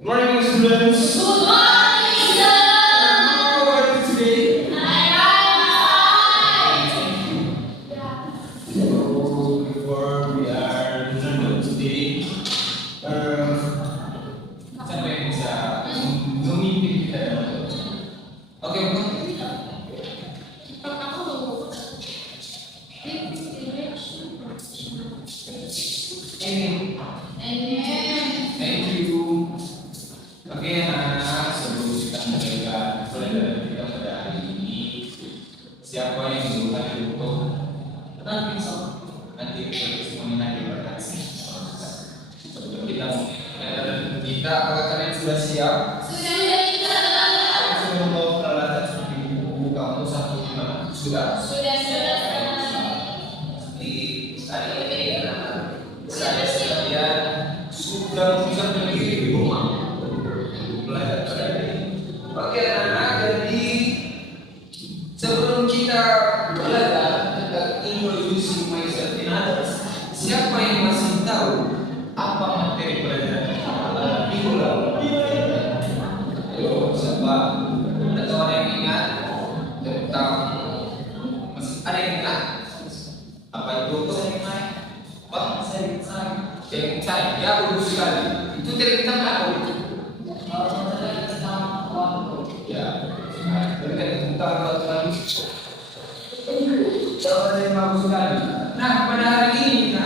Good morning, students. Good morning, sir. How are you today? So, before we are done today, siapa yang bisa memimpin kita dalam doa? Oke, bukan? Thank you. Oke, anak-anak, sebelum kita mulai pelajaran kita pada hari ini, siapa yang duluan untuk nanti semuanya berkasih. Sebelum kita mulai pelajaran kita, apakah kalian sudah siap? Sudah membawa peralatan seperti buku kamu satu lima? Sudah. Saya sekalian sudah bisa berdiri di rumah belajar pada hari ini. Oke anak-anak, jadi sebelum kita belajar tentang introducing myself and others, siapa yang masih tahu apa materi pelajaran kita minggu lalu? Ayo, siapa? Atau ada yang ingat tentang, masih ada yang ingat? Apa itu? Sharing time, ya bagus sekali. Itu sharing time apa itu? Ya, berikan tentang waktu. Yang bagus sekali. Nah, pada hari ini,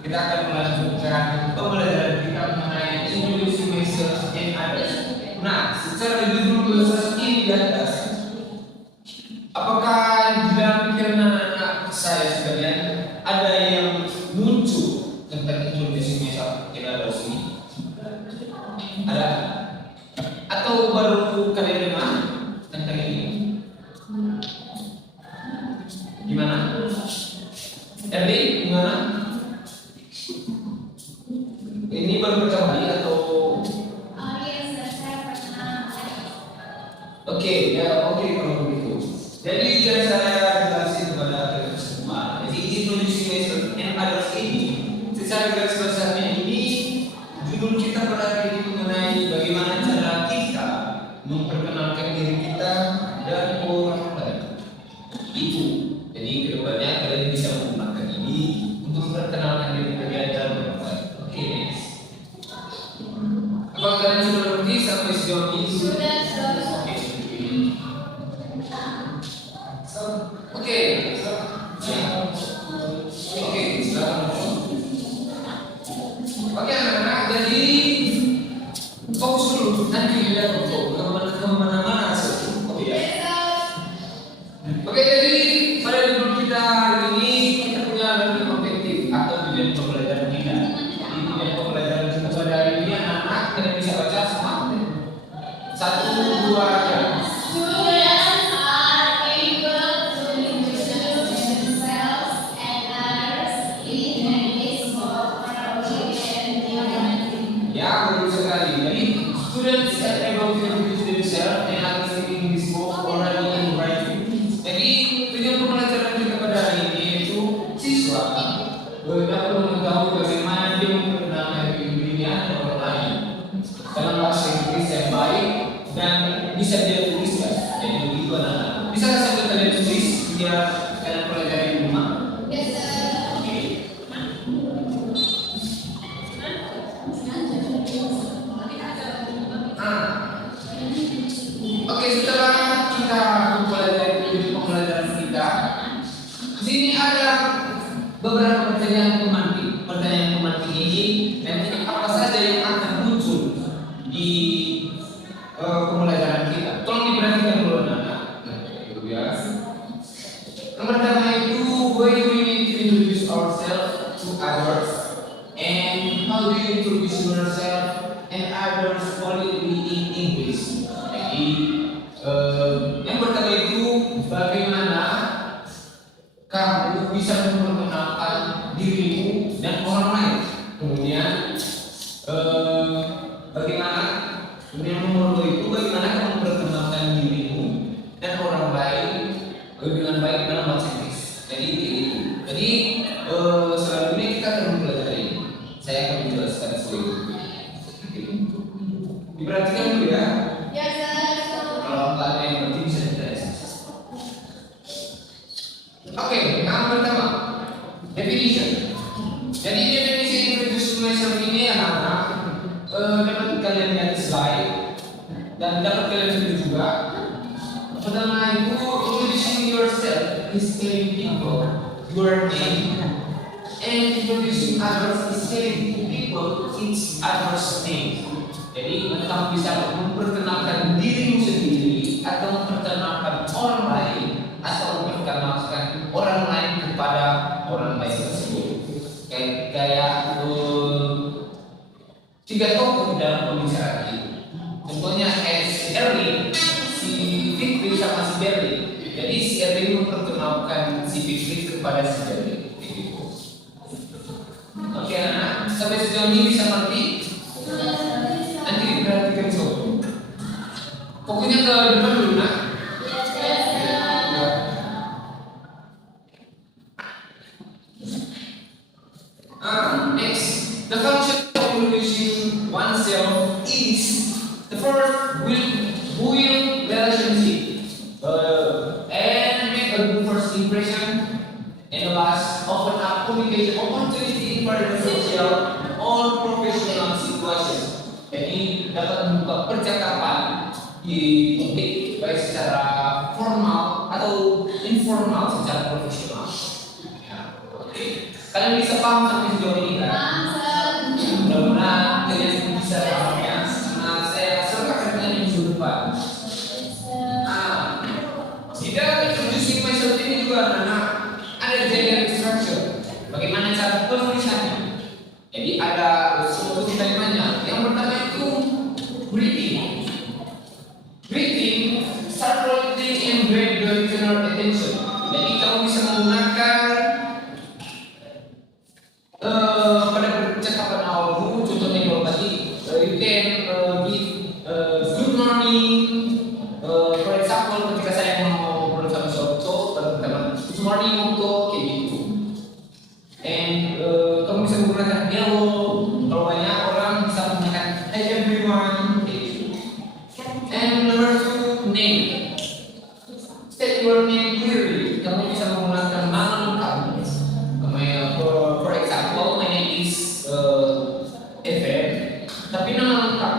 kita akan melanjutkan pembelajaran kita mengenai introducing myself and others. Nah, secara judul bahasa ini di atas, apakah di dalam pikiran anak-anak saya sekalian ada yang muncul tentang introducing myself and others ini? Ada? Atau baru kalian dengar tentang ini? Gimana? Erdi, gimana? Ini baru pertama kali atau? Oke, ya oke kalau begitu. Jadi biar saya jelasin kepada kalian semua. Jadi introducing myself and others ini, secara garis besarnya ini judul kita pada hari ini mengenai bagaimana cara kita memperkenalkan diri kita dan orang lain. Itu. Jadi kedepannya kalian bisa menggunakan ini untuk memperkenalkan diri kalian dan orang lain. Oke, next. Apakah kalian sudah mengerti sampai sejauh ini? Sudah. Oke, silakan. Oke anak-anak, jadi fokus dulu, nanti dilihat untuk kemana-mana. Oke ya. Oke, jadi pada judul kita hari ini kita punya learning objective atau tujuan pembelajaran kita. Jadi tujuan pembelajaran kita pada hari ini anak-anak kalian bisa baca semua. 1, 2, 3. Students are able to introduce themselves and are speaking this book already in writing. Jadi tujuan pembelajaran kita pada hari ini yaitu siswa dapat mengetahui bagaimana dia memperkenalkan dirinya dan orang lain dalam bahasa Inggris yang baik dan bisa dia tuliskan. Jadi begitu anak-anak. Bisa sambil kalian tulis biar kalian pelajari di rumah. Oke, setelah kita mempelajari pembelajaran kita, di sini ada beberapa pertanyaan pemantik. Pertanyaan pemantik ini nanti apa saja yang akan muncul di pembelajaran kita. Tolong diperhatikan dulu anak-anak. Ya. Yang pertama itu, why do we need to introduce ourselves to others, and how do you introduce yourself and others only in English? Jadi yang pertama itu bagaimana kamu bisa memperkenalkan dirimu dan orang lain. Kemudian kemudian nomor 2 itu bagaimana kamu memperkenalkan dirimu dan orang lain dengan baik dalam bahasa Inggris. Jadi itu. Jadi selanjutnya kita akan mempelajari. Saya akan menjelaskan sesuai itu. Jadi definisi introduce myself ini anak-anak dapat kalian lihat di slide dan dapat kalian lihat juga. Pertama itu introducing yourself is telling people your name, and introducing others is telling people its others name. Jadi kamu bisa memperkenalkan dirimu sendiri atau memperkenalkan orang lain atau memperkenalkan orang lain kepada orang lain tersebut. Kayak tiga tokoh dalam pembicaraan itu. Contohnya si Erwin, si Fikri sama si Berli. Jadi si Erwin memperkenalkan si Fikri kepada si Berli. Oke, anak, sampai sejauh ini bisa ngerti? Nanti diperhatikan soal. Pokoknya ke depan dulu, nak. Next, the function of introducing oneself is the first build relationship and make a good first impression, and the last open up communication opportunity in various social or professional situations. Jadi dapat membuka percakapan di publik baik secara formal atau informal secara profesional. Kalian bisa paham sampai sejauh ini kan? Mudah-mudahan kalian bisa paham ya. Nah, saya serahkan kalian minggu depan. Di dalam introducing myself ini juga anak ada generic structure. Bagaimana cara penulisannya? Jadi ada suatu kalimatnya. Yang pertama itu greeting. Greeting start writing and grab the listener attention. Jadi kamu bisa menggunakan pada percakapan awalmu, contohnya kalau tadi you can give good morning, for example ketika saya mau ngobrol sama seorang teman, good morning untuk kayak gitu, and kamu bisa menggunakan hello, kalau banyak orang bisa menggunakan hey everyone, kayak gitu. And number two, name. State your name clearly. Kamu bisa menggunakan nama lengkap. For example, my name is Evan, tapi nama lengkap.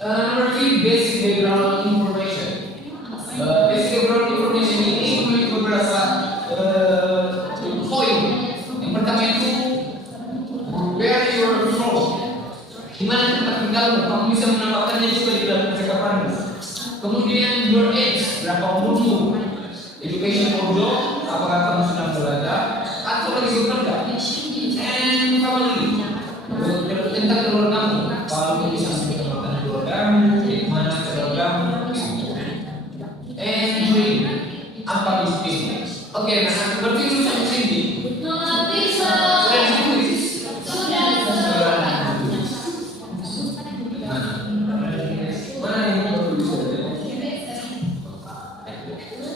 Number three, basic background information. Basic background information ini memiliki beberapa poin. Yang pertama itu where you are from, di mana tempat tinggalmu. Kamu bisa menambahkannya juga di dalam percakapanmu. Kemudian your age, berapa umurmu, education or job, apakah kamu sedang belajar atau lagi bekerja, and family, tentang keluargamu, kalau bisa mengenalkan keluargamu, di mana keluargamu, and dream, apa mimpimu. Oke, nah berarti itu sampai sini. Sudah ditulis. Mana yang mau tulis?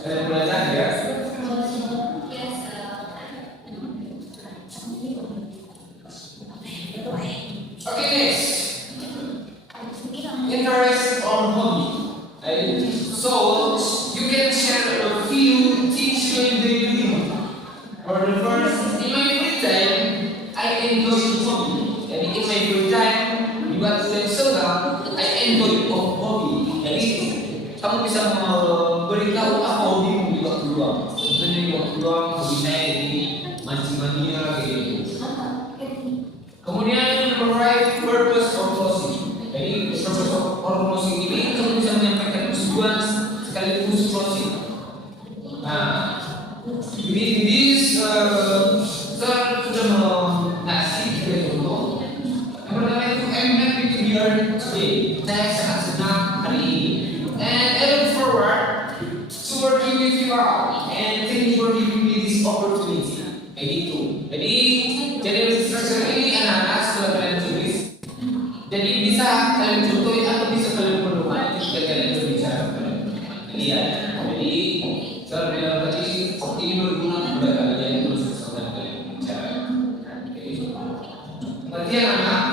Belajar ya. Okay, next. Interest or hobby. So you can share a few things you enjoy doing. For the first, in my free time, I enjoy hobby. Jadi in my free time, di waktu yang senggang, I enjoy hobby. Jadi kamu bisa memberitahu apa hobimu di waktu luang. Contohnya di waktu luang, hobi saya di mancing-mancingnya kayak gitu. Kemudian number five, purpose of closing. Jadi purpose of closing ini kamu bisa menyampaikan tujuan sekaligus closing. Nah, ini saya sudah mengasih tiga contoh. Yang pertama itu I'm happy to be here today. Saya sangat senang hari ini. And I look forward to working with you all. And thank you for giving me this opportunity. Kayak gitu. Jadi structure ini anak-anak setelah kalian tulis. Jadi bisa kalian contohin atau bisa kalian pedoman ketika kalian berbicara kepada kalian. Jadi kalau bilang tadi ini berguna kepada kalian terus setelah kalian berbicara. Berarti anak-anak.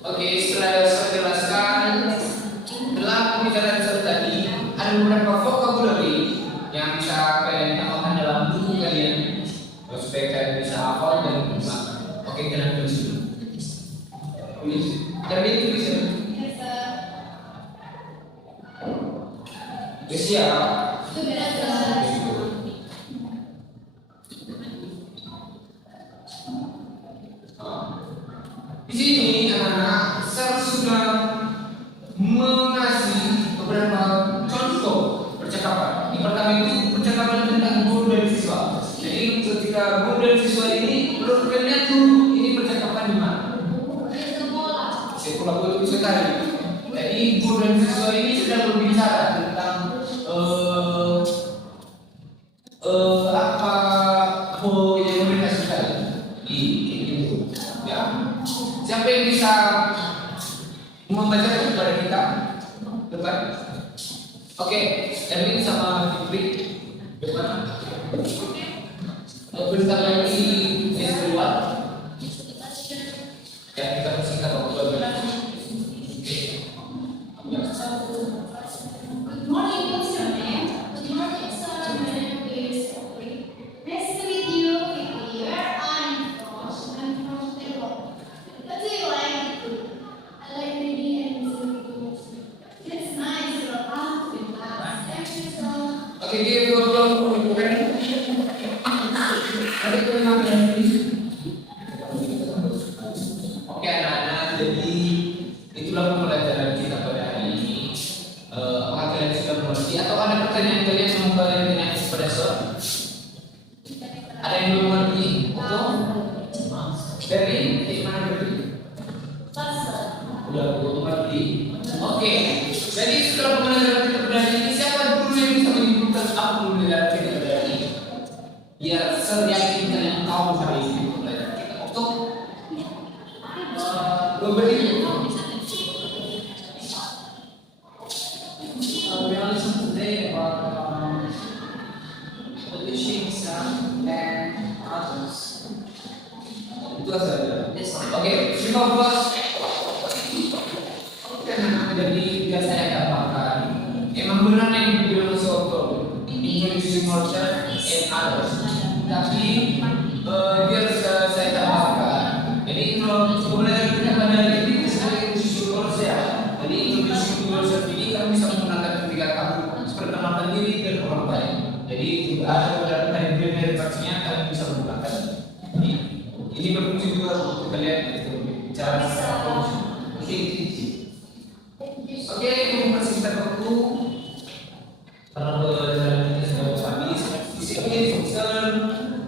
Oke, setelah saya jelaskan dalam pembicaraan saya tadi ada beberapa vocabulary percakapan tentang guru dan siswa. Jadi ketika guru dan siswa ini, menurut kalian tuh ini percakapan di mana? Sekolah itu sekali. Jadi guru dan siswa ini sedang berbicara tentang apa yang mereka sukai. Itu, ya. Siapa yang bisa membaca kepada kita? Depan. Oke, Erwin sama Fikri. Depan. Bentar lagi yang keluar. Ya, kita persingkat waktu lagi. Good morning, what's your name? Good morning, sir. My name is Fikri. Nice to meet you, Fikri. Where are you from? I'm from Taiwan. What do you like to do? I like reading and listening to music. It's nice. You're out with us. Thank you so much. Oke, dia belum Ada kelima lagi. Oke anak-anak, jadi itulah pembelajaran kita pada hari ini. Apakah kalian sudah mengerti atau ada pertanyaan kalian yang mau kalian tanyakan pada soal? Ada yang belum mengerti? Betul? Dari mana Berli? Udah mengerti. Oke, jadi setelah pembelajaran kita pada hari ini, siapa dulu yang bisa menyebutkan apa pembelajaran kita pada hari ini? Biar seyakin kalian tahu hari ini pembelajaran kita. Betul? Berli. We are listening today about publishing some and others. Itu saja. This one. Oke, 15. Jadi biar saya katakan, emang benar yang dibilang soal introducing yourself and others. Tapi biar saya tambahkan, jadi pembelajaran kita pada hari ini sebagai introducing yourself. Jadi introducing yourself ini kamu bisa menggunakan ketika kamu perkenalan diri dan orang lain. Jadi juga ada beberapa dari versinya kalian bisa menggunakan. Ini berfungsi juga untuk kalian bicara secara Oke, mempersingkat waktu karena pelajaran kita sudah habis. Di sini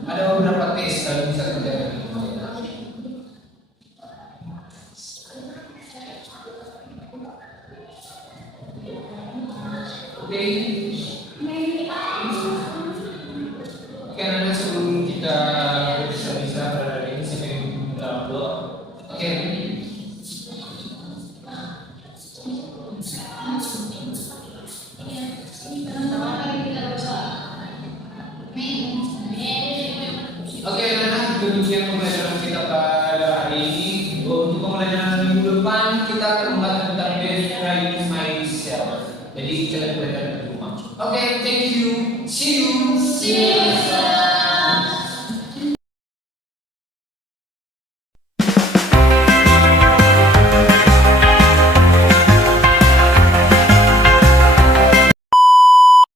ada beberapa tes kalian bisa kerjakan. Oke. Oke, nanti sebelum kita bisa berada di sini dalam blog. Oke. Oke, nah demikian pembelajaran kita pada hari ini. Untuk pembelajaran minggu depan kita akan membahas tentang describing myself. Jadi kalian belajar di rumah. Oke, thank you. See you. See you, sir.